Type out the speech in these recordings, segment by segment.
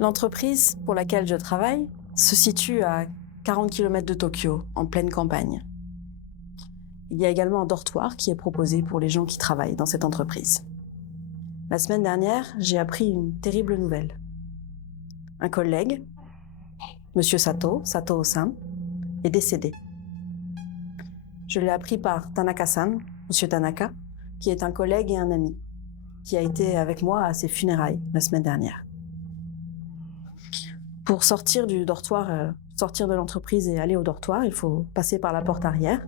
L'entreprise pour laquelle je travaille se situe à 40 km de Tokyo, en pleine campagne. Il y a également un dortoir qui est proposé pour les gens qui travaillent dans cette entreprise. La semaine dernière, j'ai appris une terrible nouvelle. Un collègue, Monsieur Sato-san, est décédé. Je l'ai appris par Tanaka-san, Monsieur Tanaka, qui est un collègue et un ami, qui a été avec moi à ses funérailles la semaine dernière. Pour sortir du dortoir, sortir de l'entreprise et aller au dortoir, il faut passer par la porte arrière,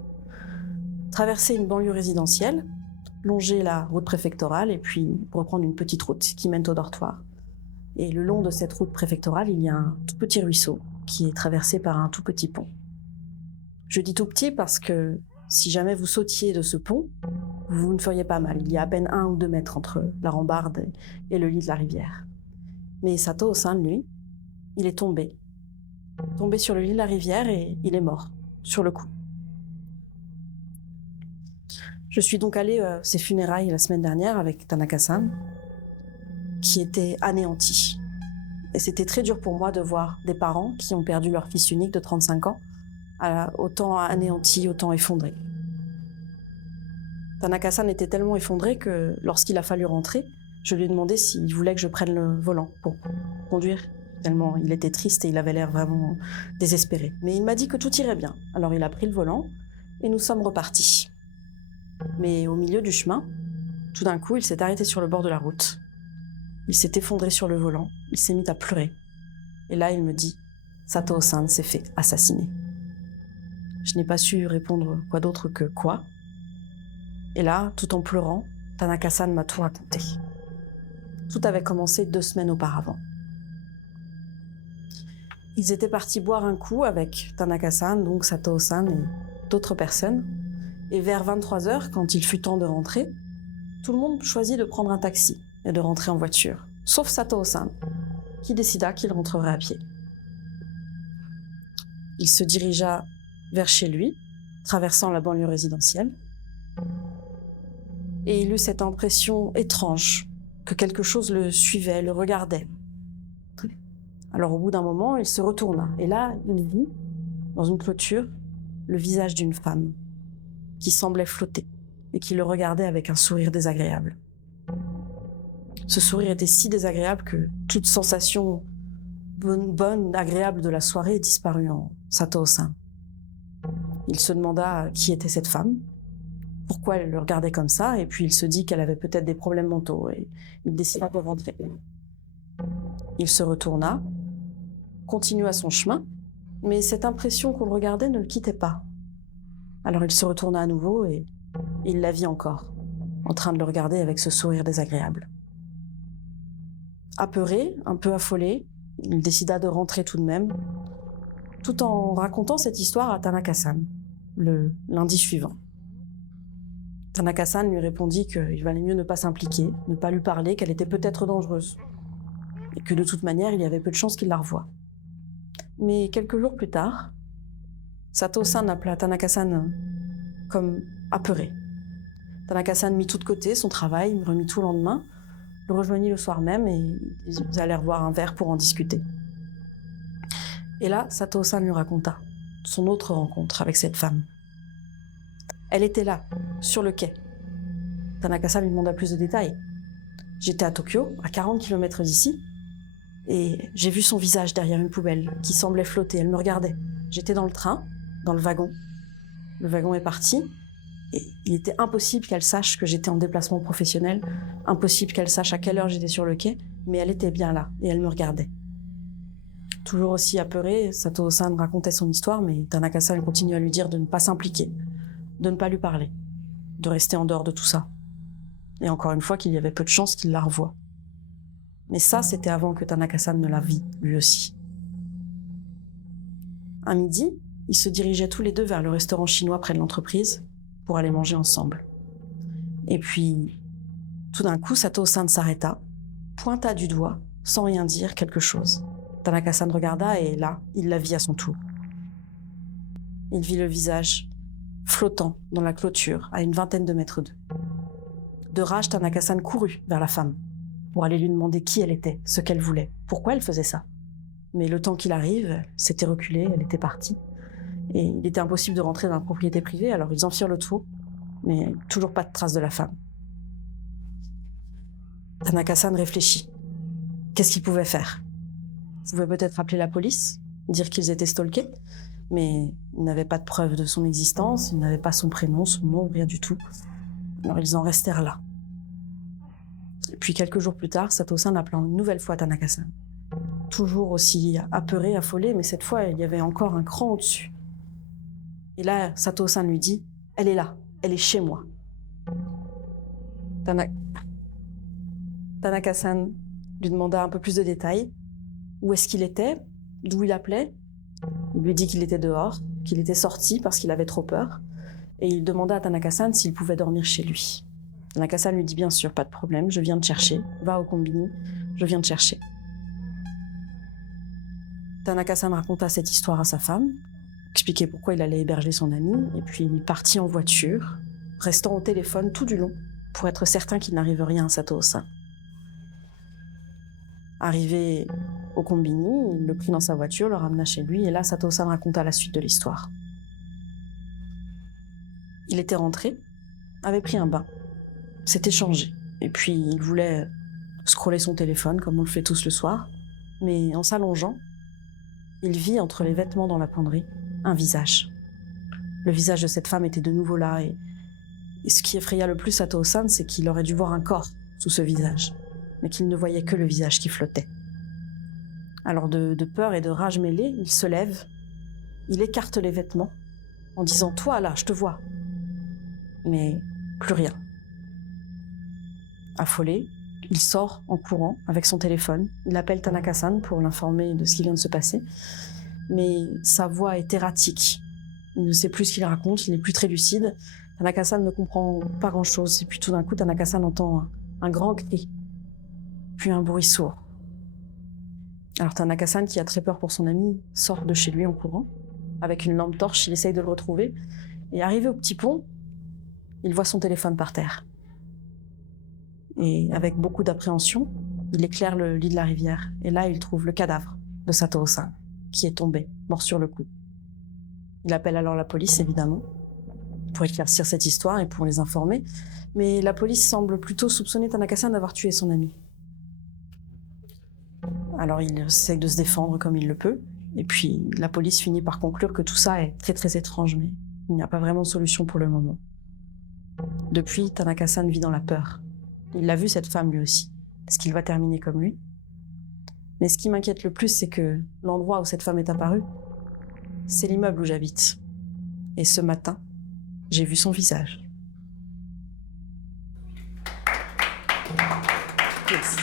traverser une banlieue résidentielle, longer la route préfectorale et puis reprendre une petite route qui mène au dortoir. Et le long de cette route préfectorale, il y a un tout petit ruisseau qui est traversé par un tout petit pont. Je dis tout petit parce que si jamais vous sautiez de ce pont, vous ne feriez pas mal. Il y a à peine 1 ou 2 mètres entre la rambarde et le lit de la rivière. Mais Sato-san, lui, il est tombé sur le lit de la rivière et il est mort, sur le coup. Je suis donc allée à ses funérailles la semaine dernière avec Tanaka-san, qui était anéanti. Et c'était très dur pour moi de voir des parents qui ont perdu leur fils unique de 35 ans, autant anéanti, autant effondré. Tanaka-san était tellement effondré que lorsqu'il a fallu rentrer, je lui ai demandé s'il voulait que je prenne le volant pour conduire, tellement il était triste et il avait l'air vraiment désespéré. Mais il m'a dit que tout irait bien. Alors il a pris le volant et nous sommes repartis. Mais au milieu du chemin, tout d'un coup, il s'est arrêté sur le bord de la route. Il s'est effondré sur le volant, il s'est mis à pleurer. Et là, il me dit « Sato-san s'est fait assassiner ». Je n'ai pas su répondre quoi d'autre que « quoi ». Et là, tout en pleurant, Tanaka-san m'a tout raconté. Tout avait commencé 2 semaines auparavant. Ils étaient partis boire un coup avec Tanaka-san, donc Sato-san et d'autres personnes. Et vers 23h, quand il fut temps de rentrer, tout le monde choisit de prendre un taxi et de rentrer en voiture, sauf Sato-san, qui décida qu'il rentrerait à pied. Il se dirigea vers chez lui, traversant la banlieue résidentielle, et il eut cette impression étrange que quelque chose le suivait, le regardait. Alors au bout d'un moment, il se retourna, et là, il vit, dans une clôture, le visage d'une femme qui semblait flotter et qui le regardait avec un sourire désagréable. Ce sourire était si désagréable que toute sensation bonne, agréable de la saurée disparut en Sato-san. Il se demanda qui était cette femme, pourquoi elle le regardait comme ça, et puis il se dit qu'elle avait peut-être des problèmes mentaux, et il décida de rentrer. Il se retourna, continua son chemin, mais cette impression qu'on le regardait ne le quittait pas. Alors il se retourna à nouveau et il la vit encore, en train de le regarder avec ce sourire désagréable. Apeuré, un peu affolé, il décida de rentrer tout de même, tout en racontant cette histoire à Tanaka-san, le lundi suivant. Tanaka-san lui répondit qu'il valait mieux ne pas s'impliquer, ne pas lui parler, qu'elle était peut-être dangereuse, et que de toute manière, il y avait peu de chances qu'il la revoie. Mais quelques jours plus tard, Sato-san appela Tanaka-san comme apeuré. Tanaka-san mit tout de côté son travail, remit tout le lendemain, le rejoignit le soir même et ils allèrent boire un verre pour en discuter. Et là, Sato-san lui raconta son autre rencontre avec cette femme. Elle était là, sur le quai. Tanaka-san lui demanda plus de détails. J'étais à Tokyo, à 40 km d'ici, et j'ai vu son visage derrière une poubelle qui semblait flotter. Elle me regardait. J'étais dans le train, dans le wagon. Le wagon est parti, et il était impossible qu'elle sache que j'étais en déplacement professionnel, impossible qu'elle sache à quelle heure j'étais sur le quai, mais elle était bien là, et elle me regardait. Toujours aussi apeuré, Sato-san racontait son histoire, mais Tanaka-san continue à lui dire de ne pas s'impliquer, de ne pas lui parler, de rester en dehors de tout ça. Et encore une fois, qu'il y avait peu de chances qu'il la revoie. Mais ça, c'était avant que Tanaka-san ne la vît, lui aussi. À midi, ils se dirigeaient tous les deux vers le restaurant chinois près de l'entreprise pour aller manger ensemble. Et puis, tout d'un coup, Sato-san s'arrêta, pointa du doigt, sans rien dire, quelque chose. Tanaka-san regarda et là, il la vit à son tour. Il vit le visage flottant dans la clôture à une 20aine de mètres d'eux. De rage, Tanaka-san courut vers la femme. pour aller lui demander qui elle était, ce qu'elle voulait, pourquoi elle faisait ça. Mais le temps qu'il arrive, elle s'était reculée, elle était partie. Et il était impossible de rentrer dans la propriété privée, alors ils en firent le tour, mais toujours pas de trace de la femme. Tanaka-san réfléchit. Qu'est-ce qu'il pouvait faire? Il pouvait peut-être appeler la police, dire qu'ils étaient stalkés, mais ils n'avaient pas de preuve de son existence, ils n'avaient pas son prénom, son nom, rien du tout. Alors ils en restèrent là. Et puis quelques jours plus tard, Sato-san appela une nouvelle fois Tanaka-san. Toujours aussi apeuré, affolé, mais cette fois, il y avait encore un cran au-dessus. Et là, Sato-san lui dit « Elle est là, elle est chez moi. » Tanaka-san lui demanda un peu plus de détails. Où est-ce qu'il était? D'où il appelait? Il lui dit qu'il était dehors, qu'il était sorti parce qu'il avait trop peur. Et il demanda à Tanaka-san s'il pouvait dormir chez lui. Tanaka-san lui dit bien sûr, pas de problème, je viens te chercher. Va au combini, je viens te chercher. Tanaka-san raconta cette histoire à sa femme, expliquait pourquoi il allait héberger son ami, et puis il partit en voiture, restant au téléphone tout du long, pour être certain qu'il n'arrive rien à Sato-san. Arrivé au combini, il le prit dans sa voiture, le ramena chez lui, et là, Sato-san raconta la suite de l'histoire. Il était rentré, avait pris un bain, s'était changé, et puis il voulait scroller son téléphone, comme on le fait tous le soir, mais en s'allongeant, il vit entre les vêtements dans la penderie un visage. Le visage de cette femme était de nouveau là, et ce qui effraya le plus Sato-san, c'est qu'il aurait dû voir un corps sous ce visage, mais qu'il ne voyait que le visage qui flottait. Alors de peur et de rage mêlée, il se lève, il écarte les vêtements, en disant « Toi là, je te vois !» Mais plus rien. Affolé, il sort en courant avec son téléphone, il appelle Tanaka-san pour l'informer de ce qui vient de se passer, mais sa voix est erratique. Il ne sait plus ce qu'il raconte, il n'est plus très lucide. Tanaka-san ne comprend pas grand-chose, et puis tout d'un coup, Tanaka-san entend un grand cri, puis un bruit sourd. Alors Tanaka-san, qui a très peur pour son ami, sort de chez lui en courant. Avec une lampe torche, il essaye de le retrouver. Et arrivé au petit pont, il voit son téléphone par terre. Et avec beaucoup d'appréhension, il éclaire le lit de la rivière. Et là, il trouve le cadavre de Sato-san, qui est tombé, mort sur le coup. Il appelle alors la police, évidemment, pour éclaircir cette histoire et pour les informer. Mais la police semble plutôt soupçonner Tanaka-san d'avoir tué son ami. Alors il essaie de se défendre comme il le peut, et puis la police finit par conclure que tout ça est très très étrange, mais il n'y a pas vraiment de solution pour le moment. Depuis, Tanaka-san vit dans la peur. Il l'a vu cette femme lui aussi. Est-ce qu'il va terminer comme lui? Mais ce qui m'inquiète le plus, c'est que l'endroit où cette femme est apparue, c'est l'immeuble où j'habite. Et ce matin, j'ai vu son visage. Yes.